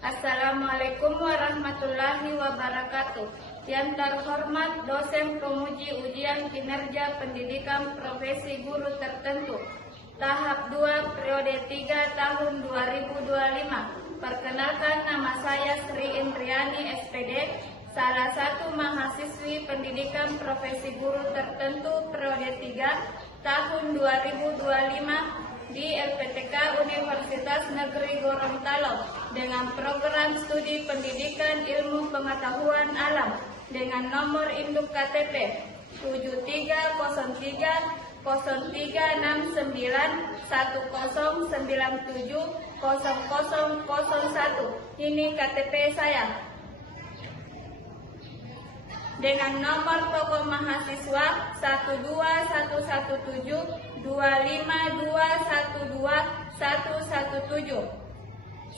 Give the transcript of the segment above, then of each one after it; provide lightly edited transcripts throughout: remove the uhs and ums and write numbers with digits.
Assalamualaikum warahmatullahi wabarakatuh. Yang terhormat dosen pemuji ujian kinerja pendidikan profesi guru tertentu tahap 2 periode 3 tahun 2025. Perkenalkan, nama saya Sri Indriani SPD, salah satu mahasiswi pendidikan profesi guru tertentu periode 3 tahun 2025 di LPTK Universitas Negeri Gorontalo dengan program studi pendidikan ilmu pengetahuan alam dengan nomor induk KTP 73030910970001. Ini KTP saya. Dengan nomor pokok mahasiswa 1217252121117.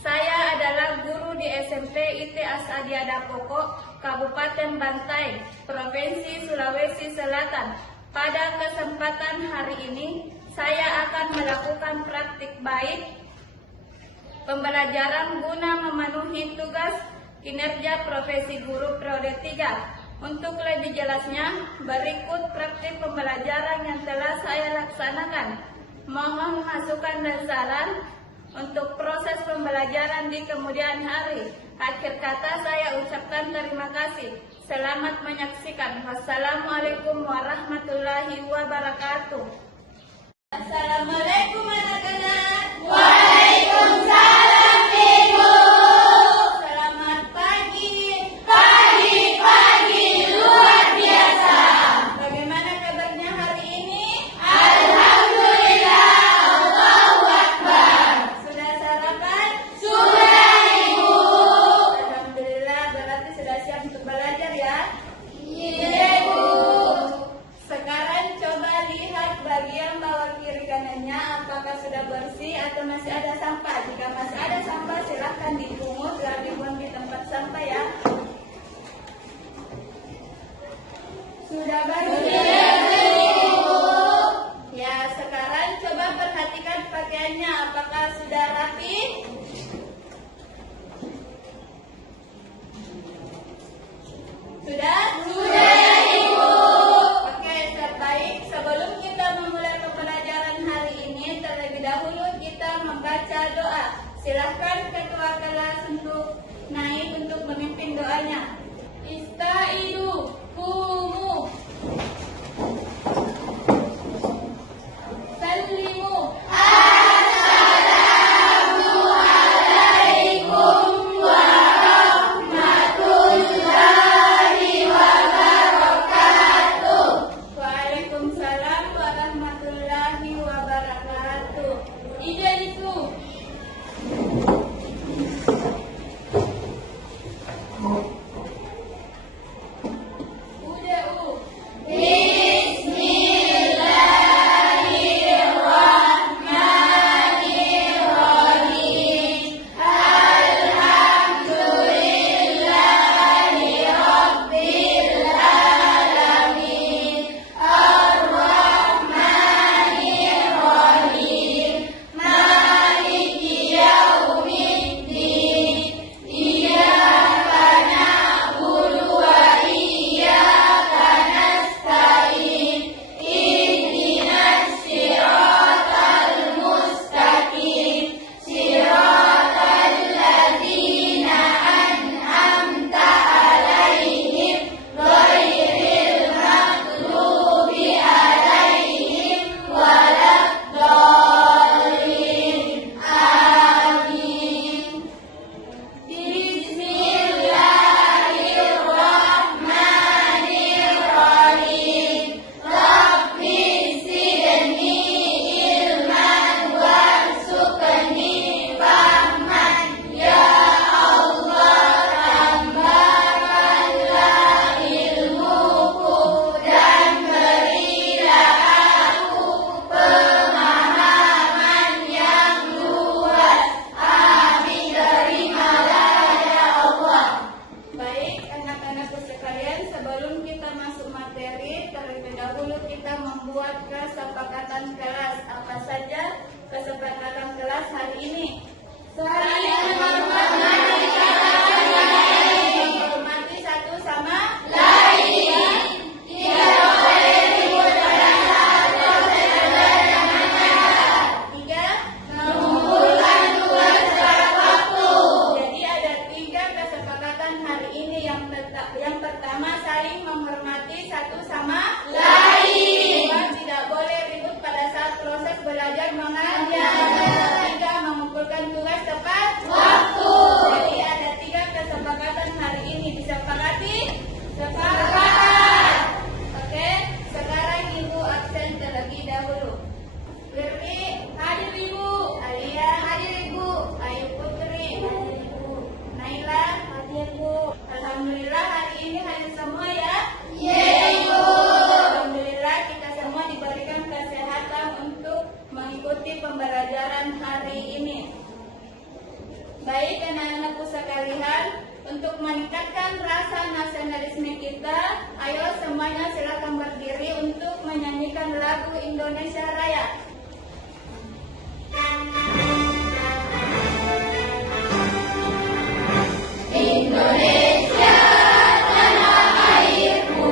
Saya adalah guru di SMP IT Asadiada Pokok, Kabupaten Bantaeng, Provinsi Sulawesi Selatan. Pada kesempatan hari ini, saya akan melakukan praktik baik pembelajaran guna memenuhi tugas kinerja profesi guru periode 3. Untuk lebih jelasnya, berikut praktik pembelajaran yang telah saya laksanakan. Mohon masukan dan saran untuk proses pembelajaran di kemudian hari. Akhir kata saya ucapkan terima kasih. Selamat menyaksikan. Wassalamualaikum warahmatullahi wabarakatuh. Assalamualaikum anak-anak. Waalaikumsalam, Ibu. Selamat pagi. Pagi-pagi luar biasa. Bagaimana kabarnya hari ini? Alhamdulillah, Allahu Akbar. Sudah sarapan? Sudah, Ibu. Alhamdulillah, berarti sudah siap untuk belajar ya. Iya, Ibu. Sekarang coba lihat bagian bawah kiri kanannya, apakah sudah bersih atau masih ada sampah. Jika masih semuanya silakan berdiri untuk menyanyikan lagu Indonesia Raya. Indonesia, tanah airku,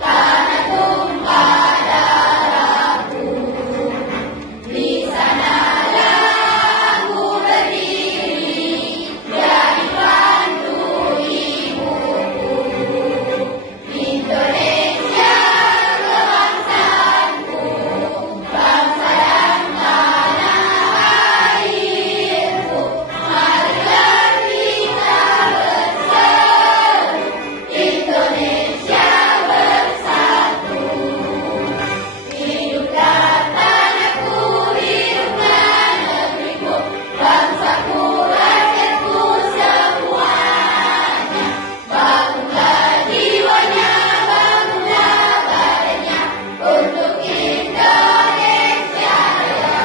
tanah tumpah darahku. Di sanalah aku berdiri, jadi bantu ibuku. Indonesia, kebangsaanku, bangsa dan tanah airku. Marilah kita bersatu, Indonesia bersatu. Hiduplah tanahku, hiduplah negeriku, bangsaku, rakyatku semuanya. Bangunlah jiwanya, bangunlah badannya, untuk Indonesia Raya.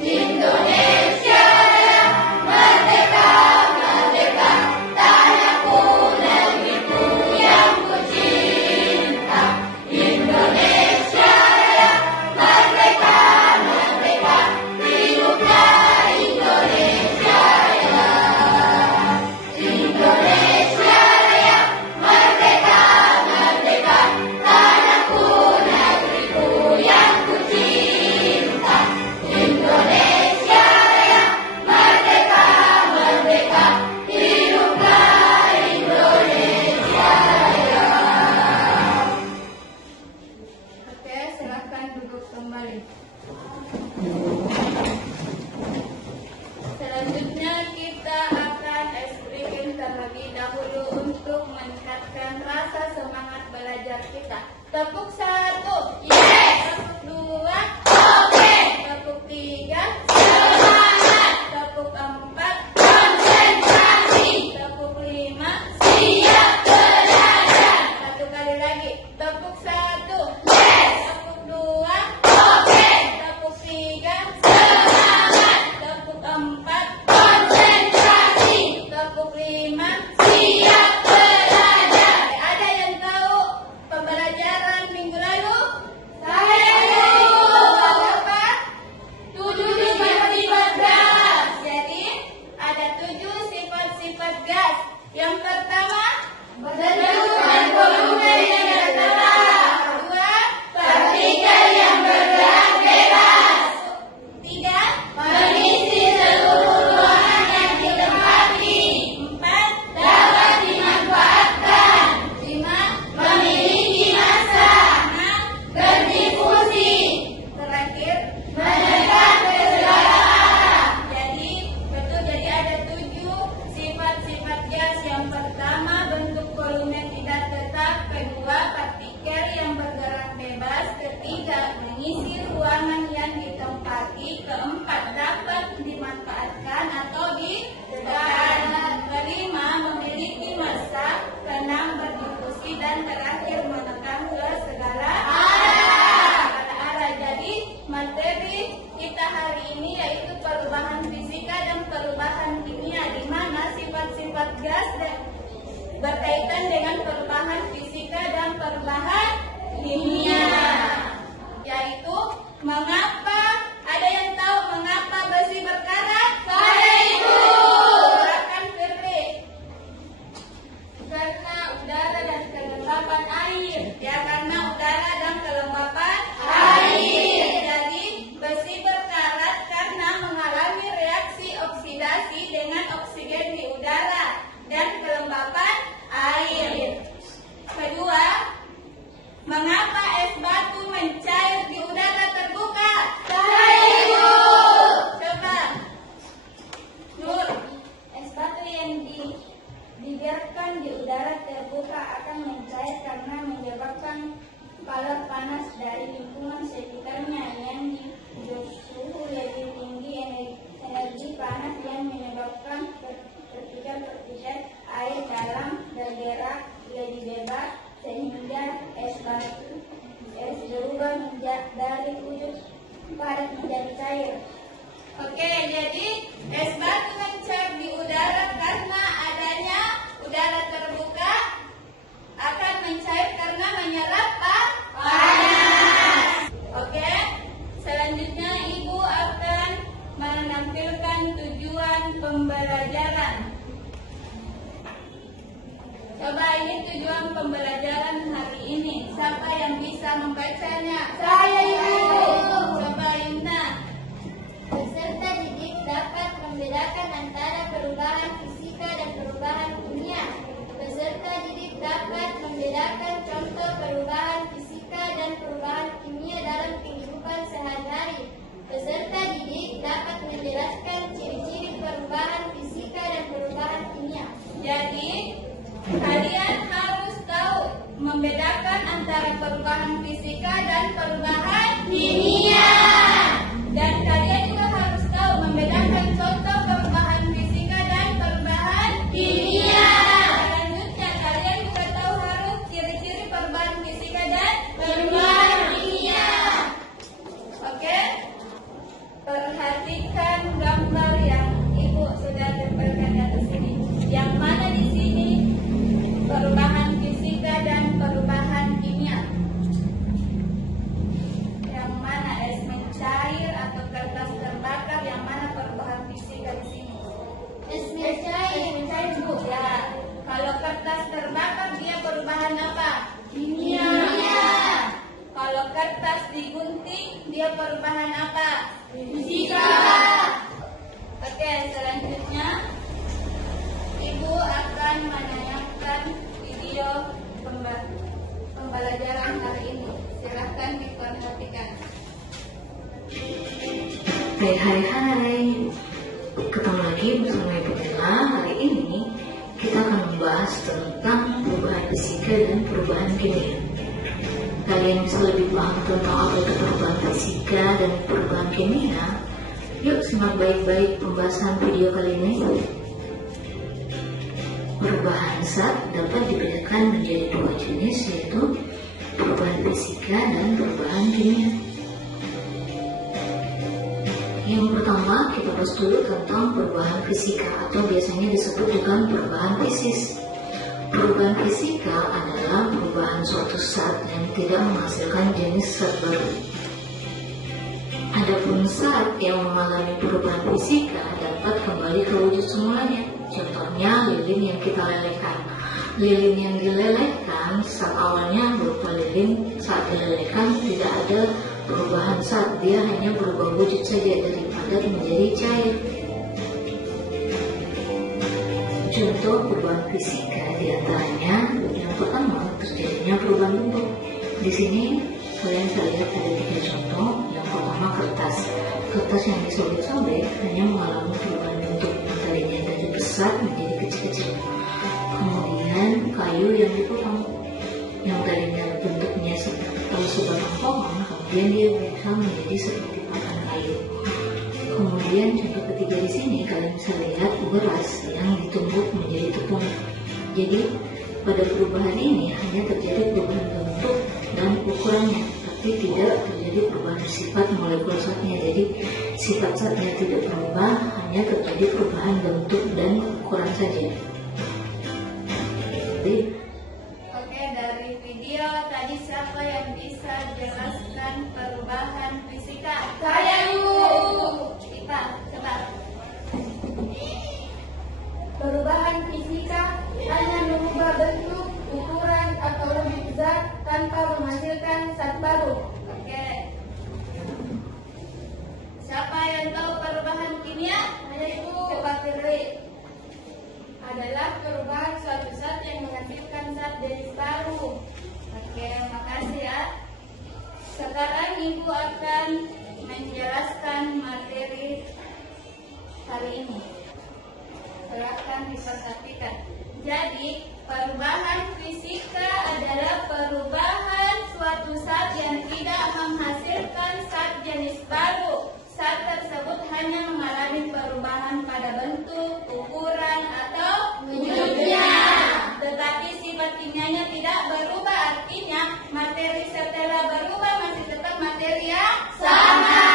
Indonesia Raya, merdeka, merdeka, tanahku, negeriku yang ku cinta. Indonesia Raya, merdeka, merdeka, hiduplah Indonesia Raya. Indonesia Raya, merdeka, merdeka, tanahku, negeriku yang ku cinta. Indonesia Raya, merdeka, merdeka, hiduplah Indonesia Raya. Oke, silakan duduk kembali. Selanjutnya kita akan ice breaking terlebih dahulu untuk meningkatkan rasa semangat belajar kita. Tepuk 1, Yes! tepuk 2, Oke, tepuk 3, semangat, tepuk 4, konsentrasi, tepuk 5, siap belajar. satu kali lagi. Tepuk 1, Yes! tepuk 2, Oke, tepuk 3, semangat, tepuk 4, konsentrasi, tepuk 5. siap belajar. Ada yang tahu pembelajaran minggu lalu? Saya tahu. Apa? 7 sifat-sifat gas. Jadi ada 7 sifat-sifat gas. Yang pertama, Bersejuk dan volume yang tertera. kedua, Partikel yang bergerak bebas. tiga, Mengisi seluruh ruangan yang ditempati. 4, Dapat dimanfaatkan. 5, Memiliki massa. 6, Berdifusi. terakhir. Menekan ke segala arah. Jadi betul, jadi ada 7 sifat-sifat gas. Yang pertama, bentuk volume tidak tetap. Kedua, partikel yang bergerak bebas. Ketiga, mengisi ruangan yang ditempati. Keempat, dapat dimanfaatkan atau ditekan. Kelima, memiliki massa. Keenam, berdifusi. Dan terakhir, menekan ke segala arah. Jadi materi kita hari ini yaitu perubahan fisika dan perubahan kimia, di mana sifat-sifat gas berkaitan dengan perubahan fisika dan perubahan kimia. Yaitu mengapa, ada yang tahu mengapa besi berkarat? Saya itu. Silakan Firly. Karena udara dan kelembapan air. Ya, karena udara dan kelembapan Air. Jadi besi berkarat karena mengalami reaksi oksidasi dengan oksigen di udara dan kelembapan air. Kedua, mengapa es batu mencair di udara terbuka? Saya itu. Coba, Nur. Es batu yang dibiarkan di udara terbuka akan mencair karena menyebabkan balon panas dari lingkungan sekitarnya yang di suhu lebih tinggi. Energi panas yang menyebabkan partikel-partikel air dalam bergerak lebih bebas sehingga es berubah dari wujud padat menjadi cair. Oke, jadi es batu mencair di udara karena adanya udara terbuka akan mencair pembelajaran. Coba ini tujuan pembelajaran hari ini. Siapa yang bisa membacanya? Saya, Ibu. Coba Yunda. Peserta didik dapat membedakan antara perubahan fisika dan perubahan kimia. Peserta didik dapat membedakan contoh perubahan fisika dan perubahan kimia dalam kehidupan sehari-hari. Peserta didik dapat menjelaskan ciri-ciri perubahan fisika dan perubahan kimia. Jadi, kalian harus tahu membedakan antara perubahan fisika dan perubahan Kimia. Dan kalian juga harus tahu membedakan contoh perubahan fisika dan perubahan Kimia. Selanjutnya, kalian juga tahu harus ciri-ciri perubahan fisika dan Perubahan kimia. Oke? Perhatikan gambar yang Ibu sudah tempelkan di atas sini. Yang mana di sini perubahan fisika dan perubahan kimia? Yang mana es mencair atau kertas terbakar? Yang mana perubahan fisika di sini? Es mencair, Bu. Ya, kalau kertas terbakar dia perubahan apa? Kimia. Kalau kertas digunting dia perubahan apa? Fisika. Oke, selanjutnya Ibu akan menayangkan video pembelajaran hari ini. Silahkan diperhatikan. Hai. Ketemu lagi bersama Ibu Nela. Hari ini kita akan membahas tentang perubahan fisika dan perubahan kimia. Kalian bisa lebih paham tentang apa itu perubahan fisika dan perubahan kimia? Yuk simak baik-baik pembahasan video kali ini. Perubahan zat dapat dibedakan menjadi dua jenis, yaitu perubahan fisika dan perubahan kimia. Yang pertama, kita bahas dulu tentang perubahan fisika atau biasanya disebut dengan perubahan fisis. Perubahan fisika adalah perubahan suatu zat yang tidak menghasilkan jenis zat baru. Adapun zat yang mengalami perubahan fisika dapat kembali ke wujud semulanya. Contohnya lilin yang kita lelehkan. Lilin yang dilelehkan saat awalnya berupa lilin, saat dilelehkan tidak ada perubahan zat, dia hanya berubah wujud saja dari padat menjadi cair. Contoh perubahan fisika diantaranya yang pertama terjadinya perubahan bentuk. Di sini kalian bisa lihat ada 3 contoh. Yang pertama kertas. Kertas yang disobek-sobek hanya mengalami perubahan bentuk, tadinya dari besar menjadi kecil-kecil. Kemudian kayu yang dipotong, yang tadinya bentuknya seperti sebatang pohon, kemudian dia berubah menjadi seperti batang kayu. Kemudian contoh ketiga di sini kalian bisa lihat beras yang ditumbuk menjadi tepung. Jadi pada perubahan ini hanya terjadi perubahan bentuk dan ukurannya, tapi tidak terjadi perubahan sifat molekul zatnya. Jadi sifat zatnya tidak berubah, hanya terjadi perubahan bentuk dan ukuran saja. Jadi, Oke, dari video tadi siapa yang bisa jelaskan perubahan fisika? Saya, Ibu. Ipa, coba. Perubahan fisika hanya mengubah bentuk, ukuran, atau wujud zat tanpa menghasilkan zat baru. Oke. Siapa yang tahu perubahan kimia? Saya, Ibu. Coba Firly. Adalah perubahan suatu zat yang menghasilkan zat jenis baru. Oke, makasih ya. Sekarang Ibu akan menjelaskan materi hari ini. Silakan diperhatikan. Jadi, perubahan fisika adalah perubahan suatu zat yang tidak menghasilkan zat jenis baru. Zat tersebut hanya mengalami perubahan pada bentuk, ukuran, atau wujudnya. Tetapi sifat kimianya tidak berubah, artinya materi setelah berubah masih tetap materi yang sama.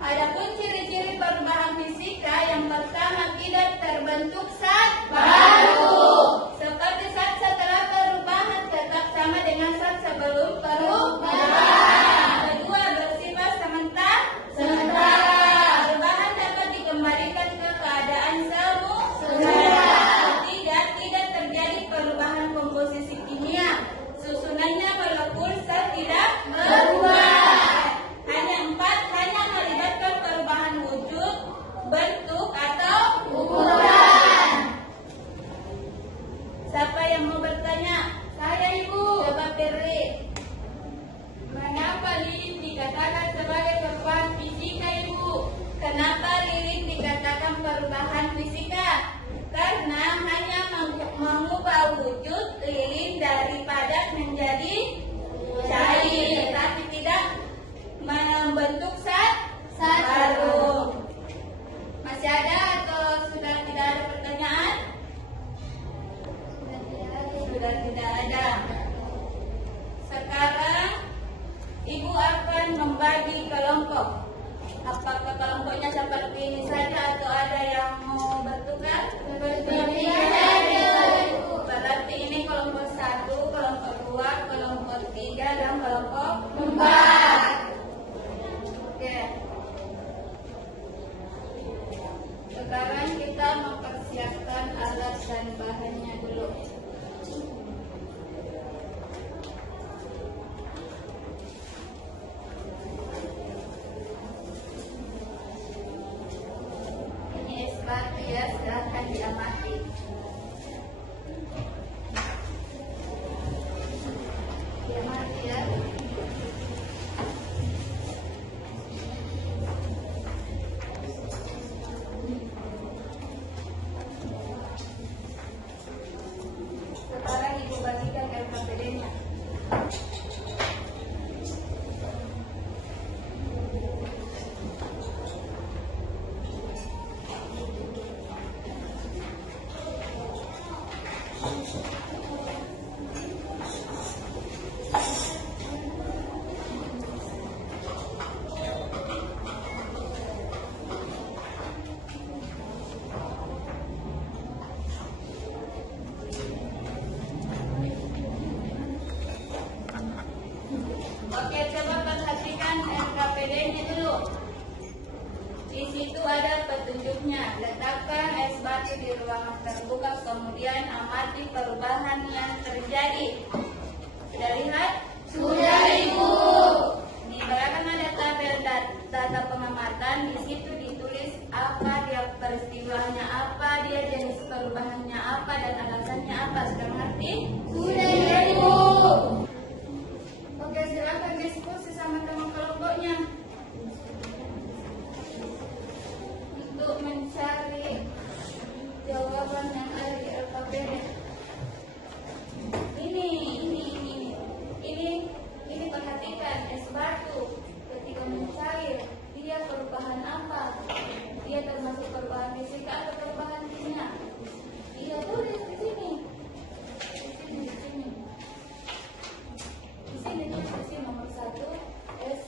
Adapun ciri-ciri perubahan fisika, yang pertama tidak terbentuk zat baru. Seperti zat setelah perubahan tetap sama dengan zat sebelum perubahan. Kedua, bersifat sementara. Perubahan dapat dikembalikan siapkan alat dan bahannya dulu. Ini es batu ya, silahkan diamati. Diamati ya. Sekarang ibu bagikan LKPD-nya. Oke, coba perhatikan LKPD-nya dulu. Di situ ada petunjuknya. Letakkan es batu di ruangan terbuka, kemudian amati perubahan yang terjadi. Sudah lihat? Sudah, Ibu. Di belakang ada tabel data pengamatan. Di situ ditulis apa dia peristiwanya, apa dia jenis perubahannya apa dan alasannya apa. Sudah mengerti? Sudah, Ibu. Oke, silakan diskusi sama teman kelompoknya untuk mencari jawaban yang ada di LKPD. Ini perhatikan es batu ketika mencair dia perubahan apa? Dia termasuk perubahan fisika atau perubahan kimia? Dia tulis di sini. Di sini nomor 1 es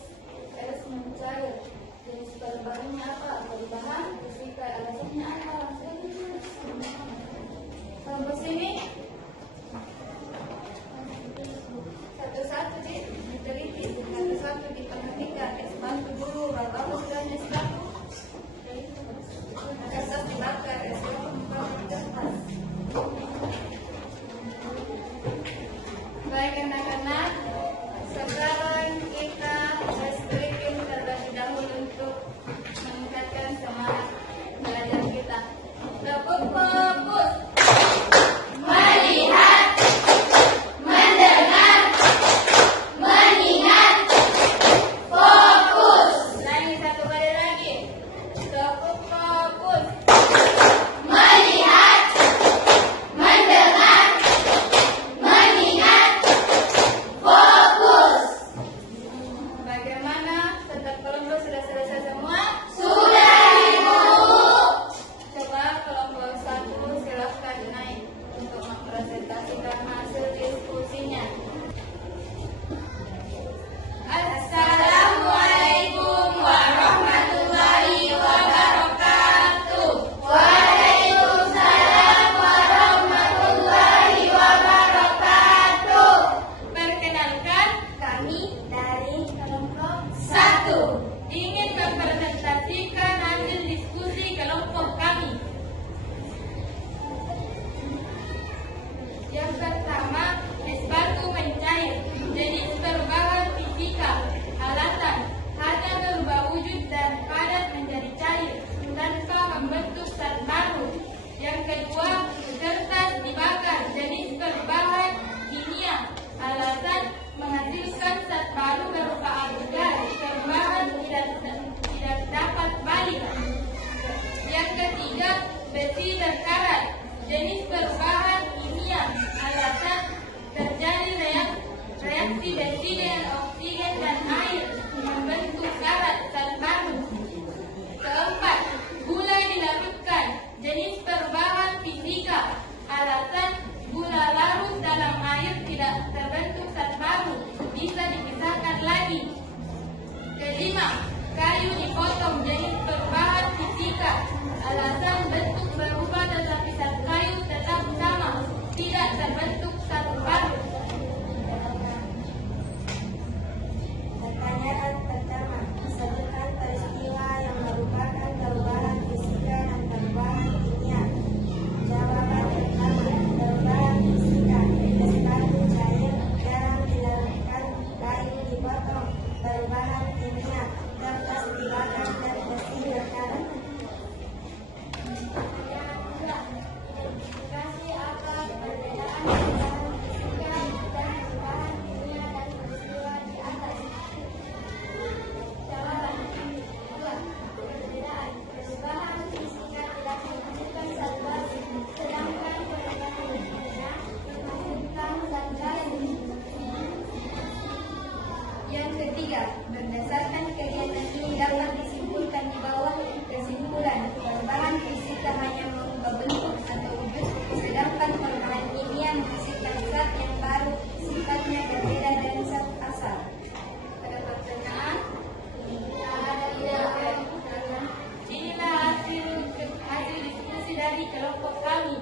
kelompok kami.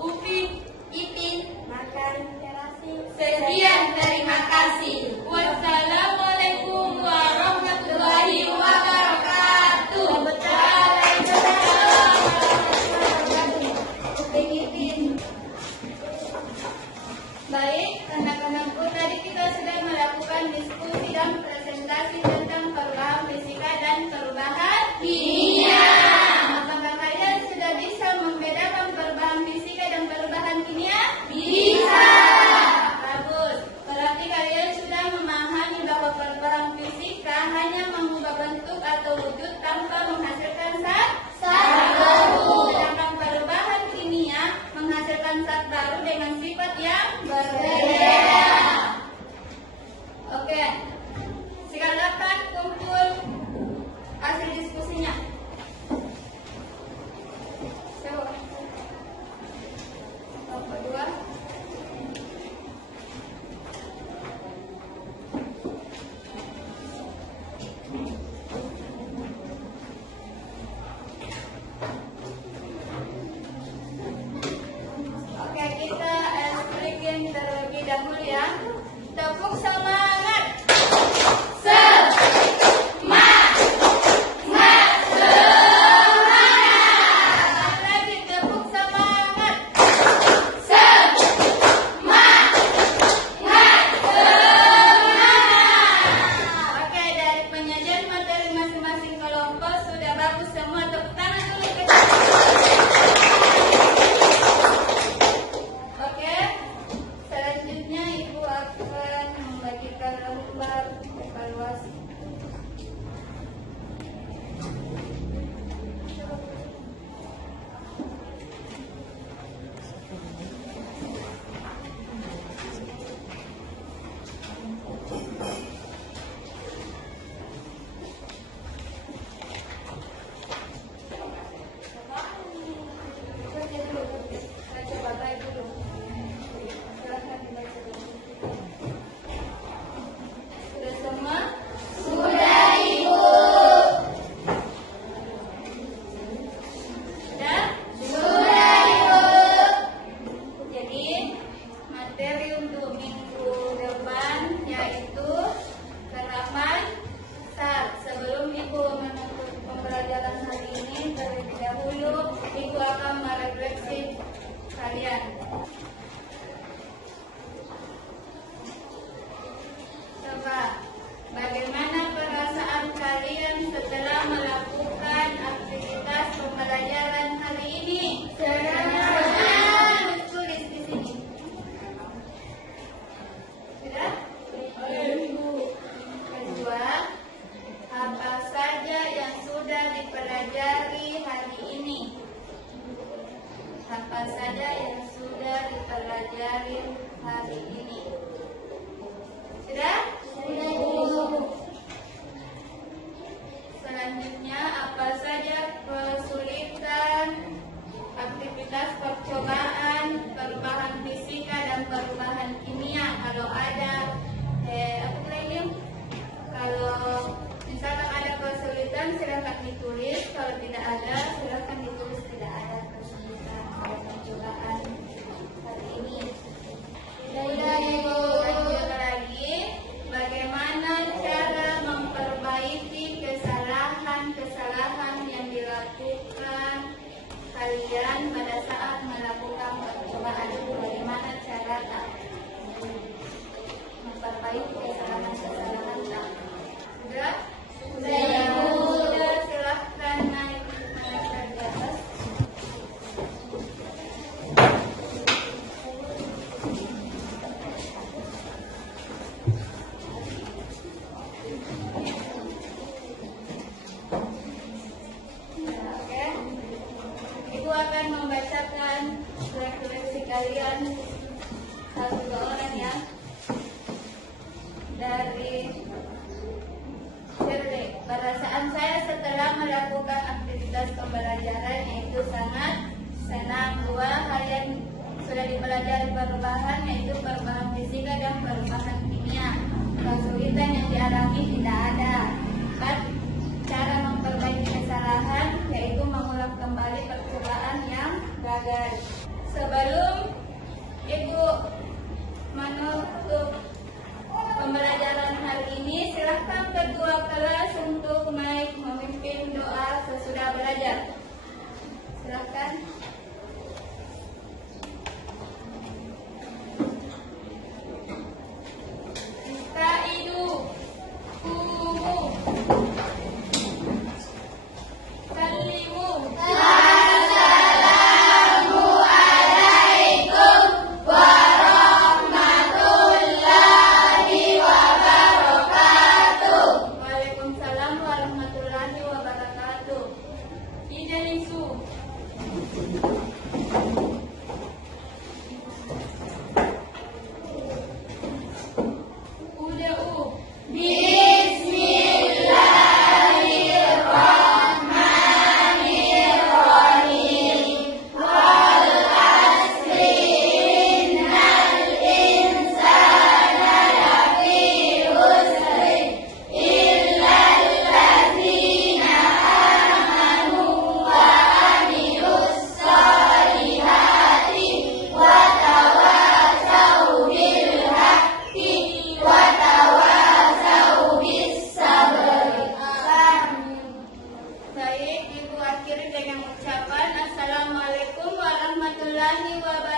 Upin, Ipin, makan terasi. sekian terima kasih. Wassalamualaikum warahmatullahi wabarakatuh. Baik, anak-anakku, tadi kita sudah melakukan diskusi dan presentasi tentang perubahan fisika dan perubahan kimia. Apakah kalian sudah bisa membedakan perubahan fisika dan perubahan kimia? Bisa. Bagus. Berarti kalian sudah memahami bahwa perubahan fisika hanya mengubah bentuk atau wujud tanpa menghasilkan zat baru. Sedangkan perubahan kimia menghasilkan zat baru dengan sifat yang berbeda. Oke. Silakan kumpul hasil diskusinya. Coba. Nomor 2. Oke, kita explain terlebih dahulu ya. Tepuk semangat. Lagi tepuk semangat. Oke, dari penyajian materi masing-masing kelompok sudah bagus semua. Tepuk tangan dulu. Oke, selanjutnya Ibu akan membagikan lembar evaluasi. Baca bapak dulu. Silakan dibaca dulu. Sudah semua? Sudah, Ibu. Sudah? Sudah, Ibu. Jadi materi untuk minggu depan yaitu terapan SAR. Sebelum Ibu menutup pembelajaran hari ini, terlebih dahulu Ibu akan merefleksi kalian. Coba, bagaimana perasaan kalian setelah melakukan aktivitas pembelajaran hari ini? Senang. Tulis di sini. Sudah? Kedua, apa saja yang sudah dipelajari hari ini? Apa saja yang sudah dipelajari hari ini? Sudah? Sudah. Selanjutnya, apa saja kesulitan aktivitas percobaan perubahan fisika dan perubahan kimia? Kalau ada, kalau misalkan ada kesulitan, silakan ditulis. Kalau tidak ada, silakan ditulis tidak ada kesulitan pada percobaan hari ini. Sudah, Ibu. Lanjut lagi. Bagaimana cara memperbaiki kesalahan-kesalahan yang dilakukan kalian pada saat melakukan percobaan? Bagaimana cara memperbaiki kesalahan-kesalahan? Sudah? Sudah, Ibu. Sudah, silahkan naik ke atas. Oke. Ibu akan membacakan refleksi kalian satu orang ya. Dari Shirley, perasaan saya setelah melakukan aktivitas pembelajaran yaitu sangat senang. Dua, hal yang sudah dipelajari perubahan yaitu perubahan fisika dan perubahan kimia. Kesulitan yang dialami tidak ada. 4, cara memperbaiki kesalahan yaitu mengulang kembali percobaan yang gagal. Sebelum Ibu menutup pembelajaran hari ini, silahkan ketua kelas untuk naik memimpin doa sesudah belajar. Silahkan. Istaidu kumu kalimu Waalaikumsalam warahmatullahi wabarakatuh. Idalisu. Uda'u. Baik, Ibu akhiri dengan ucapan Assalamualaikum warahmatullahi wabarakatuh.